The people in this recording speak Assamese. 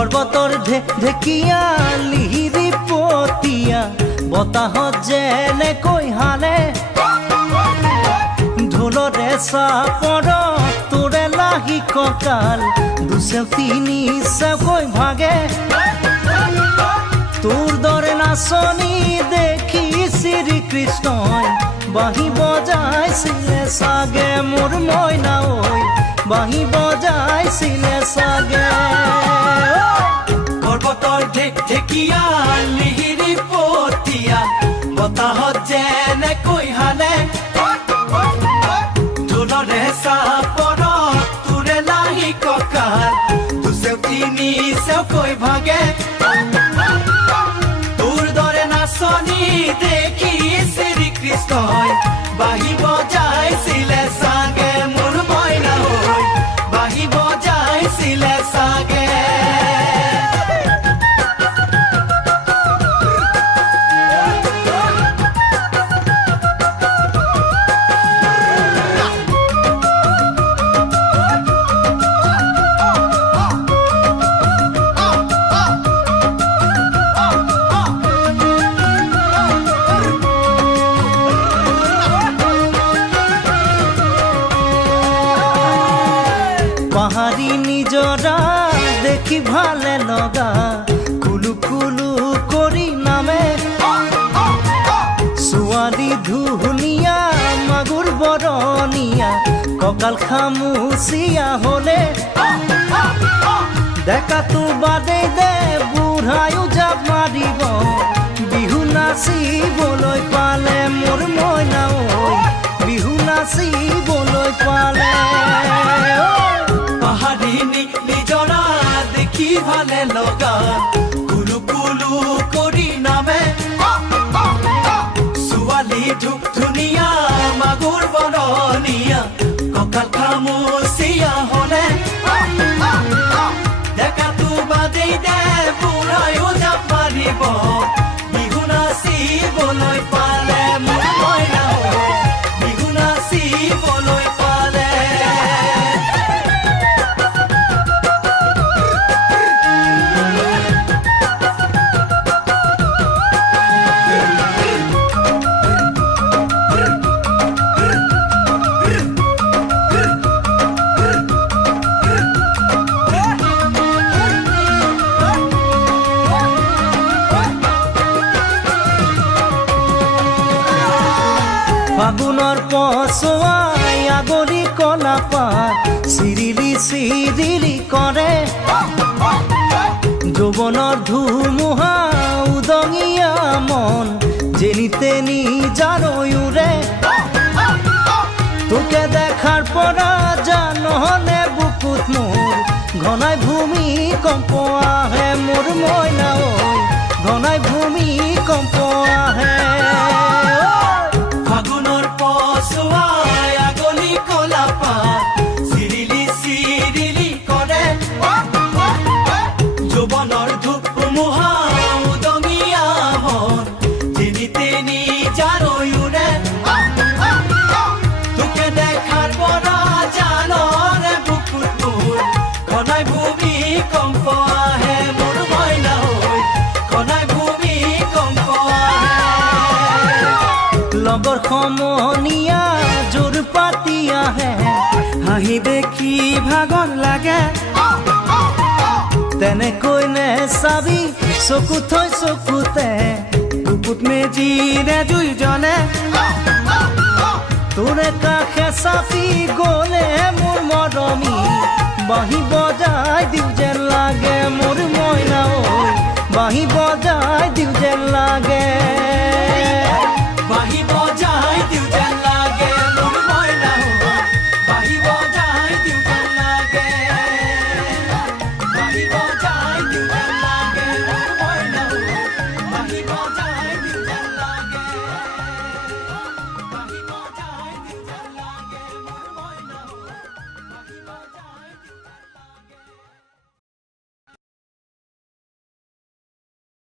পৰ্বতৰ ঢেকীয়া লিহিৰি পতীয়া বতাহত যেনেকৈ হালে ঢোলৰে চাপৰত তোৰে লাহি কঁকাল দুচেও তিনি চেওকৈ ভাগে তোৰ দৰে নাচনি দেখি শ্ৰীকৃষ্ণই বাঁহী বজাইছিলে চাগে মোৰ মইনা ঐ বাঁহী বজাইছিলে চাগে পৰ্বতৰ ঢেকীয়া লিহিৰি পতীয়া বতাহত যেনেকৈ হালে ঢোলৰে চাপৰত তোৰে লাহি কঁকাল দুচেও তিনি চেওকৈ ভাগে তোৰ দৰে নাচনি দেখি শ্ৰীকৃষ্ণই বাঁহী বজাইছিলে চাগে মোৰ মইনা ঐ বাঁহী বজাইছিলে চাগে পাহাৰী নিজৰা দেখি ভালে লগা কুলু কুলু কৰি নামে ছোৱালী ধুনীয়া মাগুৰ বৰণীয়া কঁকাল খামুচিয়া হলে ডেকাটো বাদেই দে বুঢ়ায়ো জাপ মাৰিব বিহু নাচিবলৈ পালে মোৰ মইনা ঐ বিহু নাচিবলৈ পালে পাহাৰী নিজৰা দেখি ভালে লগা কুলু কুলু কৰি নামে ছোৱালী ধুনীয়া মাগুৰ বৰণীয়া কঁকাল খামুচিয়া হলে ডেকাটো বাদেই দে বুঢ়ায়ো জাপ মাৰিব বিহু নাচিবলৈ পালে মোৰ মইনা ঐ বিহু নাচিবলৈ পালে ফাগুনৰ পছুৱাই আগলি কলা পাত চিৰিলি চিৰিলি কৰে যৌৱনৰ ধুমুহা উদঙিয়া মন যেনি তেনি জাৰয়ুৰে তোকে দেখাৰ পৰা জানহনে বুকুত মোৰ ঘনাই ভূমিকম্প আহে মোৰ মইনা ঐ ঘনাই ভূমিকম্প আহে ফাগুনৰ পছুৱাই আগলি কলা পাত চিৰিলি চিৰিলি কৰে যৌৱনৰ ধুমুহা উদঙিয়া মন যেনি তেনি জাৰয়ুৰে তোকে দেখাৰ পৰা জানৰে বুকুত মোৰ ঘনাই ভূমিকম্প আহে মোৰ মইনা ঐ ঘনাই ভূমিকম্প আহে লগৰ সমনীয়া জোৰ পাতি আহে হাঁহি দেখি ভাগৰ লাগে তেনেকৈ নেচাবি চকু থৈ চকুতে বুকুত মেজিৰে জুই জ্বলে তোৰে কাষে চাপি গ'লে মোৰ মৰমী বাঁহী বজাই দিওঁ যেন লাগে মোৰ মইনা ঐ বাঁহী বজাই